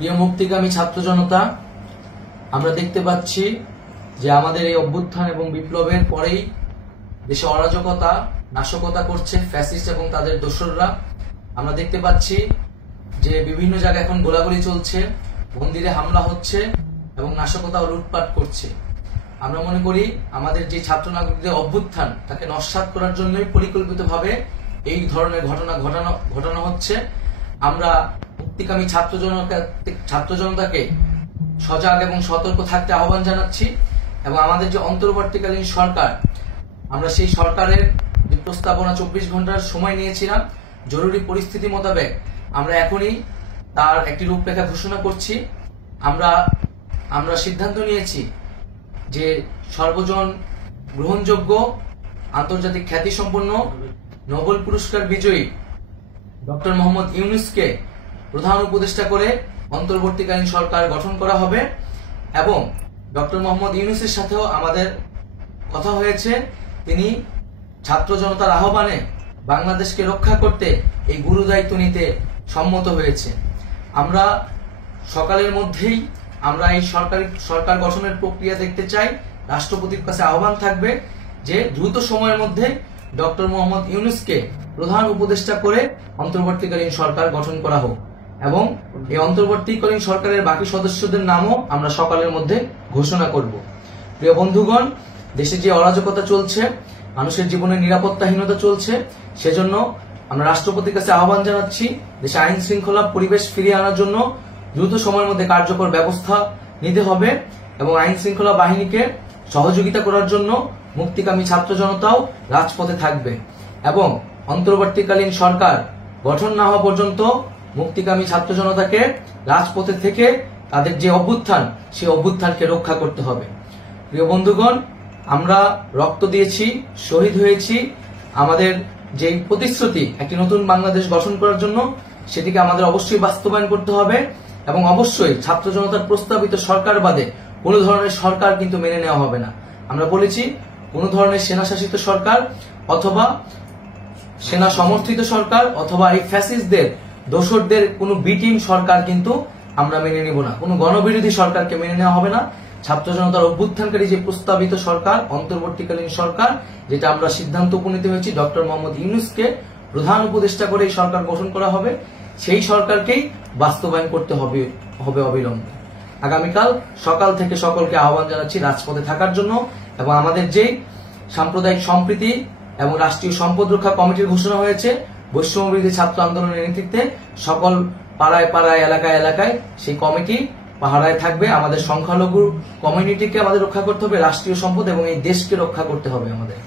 প্রিয় মুক্তিকামী ছাত্র জনতা, আমরা দেখতে পাচ্ছি যে আমাদের এই অভ্যুত্থান এবং বিপ্লবের পরেই দেশে অরাজকতা নাশকতা করছে ফ্যাসিস্ট এবং তাদের দোসররা। আমরা দেখতে পাচ্ছি যে বিভিন্ন জায়গায় এখন গোলাগুলি চলছে, মন্দিরে হামলা হচ্ছে এবং নাশকতা ও লুটপাট করছে। আমরা মনে করি আমাদের যে ছাত্র নাগরিকদের অভ্যুত্থান তাকে নস্যাৎ করার জন্যই পরিকল্পিতভাবে এই ধরনের ঘটনা ঘটানো হচ্ছে। আমরা মুক্তিকামী ছাত্র জনতাকে সজাগ এবং সতর্ক থাকতে আহ্বান জানাচ্ছি এবং আমাদের যে অন্তর্বর্তীকালীন সরকার, আমরা সেই সরকারের যে প্রস্তাবনা 24 ঘন্টার সময় নিয়েছিলাম, জরুরি পরিস্থিতি মোতাবেক আমরা এখনই তার একটি রূপরেখা ঘোষণা করছি। আমরা সিদ্ধান্ত নিয়েছি যে সর্বজন গ্রহণযোগ্য আন্তর্জাতিক খ্যাতিসম্পন্ন নোবেল পুরস্কার বিজয়ী ডক্টর মোহাম্মদ ইউনূসকে প্রধান উপদেষ্টা করে অন্তর্বর্তীকালীন সরকার গঠন করা হবে এবং ডক্টর মোহাম্মদ ইউনূসের সাথেও আমাদের কথা হয়েছে। তিনি ছাত্র জনতার আহ্বানে বাংলাদেশকে রক্ষা করতে এই গুরু দায়িত্ব নিতে সম্মত হয়েছে। আমরা সকালের মধ্যেই আমরা এই সরকার গঠনের প্রক্রিয়া দেখতে চাই। রাষ্ট্রপতির কাছে আহ্বান থাকবে যে দ্রুত সময়ের মধ্যে ডক্টর মোহাম্মদ ইউনূসকে প্রধান উপদেষ্টা করে অন্তর্বর্তীকালীন সরকার গঠন করা হোক এবং এই অন্তর্বর্তীকালীন সরকারের বাকি সদস্যদের নামও আমরা সকালের মধ্যে ঘোষণা করব। প্রিয় বন্ধুগণ, দেশে যে অরাজকতা চলছে, মানুষের জীবনের নিরাপত্তাহীনতা চলছে, সেজন্য আমরা রাষ্ট্রপতির কাছে আহ্বান জানাচ্ছি দেশে আইন শৃঙ্খলা পরিবেশ ফিরিয়ে আনার জন্য দ্রুত সময়ের মধ্যে কার্যকর ব্যবস্থা নিতে হবে এবং আইন শৃঙ্খলা বাহিনীকে সহযোগিতা করার জন্য মুক্তিকামী ছাত্র জনতাও রাজপথে থাকবে এবং অন্তর্বর্তীকালীন সরকার গঠন না হওয়া পর্যন্ত মুক্তিকামী ছাত্র জনতাকে রাজপথে থেকে তাদের যে অভ্যুত্থান, সেই অভ্যুত্থানকে রক্ষা করতে হবে। প্রিয় বন্ধুগণ, আমরা রক্ত দিয়েছি, শহীদ হয়েছি। আমাদের যে প্রতিশ্রুতি একটি নতুন বাংলাদেশ গঠন করার জন্য, সেটিকে আমাদের অবশ্যই বাস্তবায়ন করতে হবে এবং অবশ্যই ছাত্র জনতার প্রস্তাবিত সরকার বাদে কোনো ধরনের সরকার কিন্তু মেনে নেওয়া হবে না। আমরা বলেছি কোনো ধরনের সেনা শাসিত সরকার অথবা সেনা সমর্থিত সরকার অথবা এই ফ্যাসিস্টদের দোসরদের কোনো বি টিম সরকার কিন্তু আমরা মেনে নিব না। কোনো গণবিরোধী সরকারকে মেনে নেওয়া হবে না। ছাত্র জনতার অভ্যুত্থানকারী যে প্রস্তাবিত সরকার, অন্তর্বর্তীকালীন সরকার, যেটা আমরা সিদ্ধান্ত উপনীত হয়েছি ডক্টর মোহাম্মদ ইউনূসকে প্রধান উপদেষ্টা করে এই সরকার গঠন করা হবে, সেই সরকারকেই বাস্তবায়ন করতে হবে অবিলম্বে। আগামীকাল সকাল থেকে সকলকে আহ্বান জানাচ্ছি রাজপথে থাকার জন্য এবং আমাদের যে সাম্প্রদায়িক সম্প্রীতি এবং রাষ্ট্রীয় সম্পদ রক্ষা কমিটির ঘোষণা হয়েছে বৈষম্যবিরোধী ছাত্র আন্দোলনের নেতৃত্বে, সকল পাড়ায় পাড়ায় এলাকায় এলাকায় সেই কমিটি পাহারায় থাকবে। আমাদের সংখ্যালঘু কমিউনিটিকে আমাদের রক্ষা করতে হবে, রাষ্ট্রীয় সম্পদ এবং এই দেশকে রক্ষা করতে হবে আমাদের।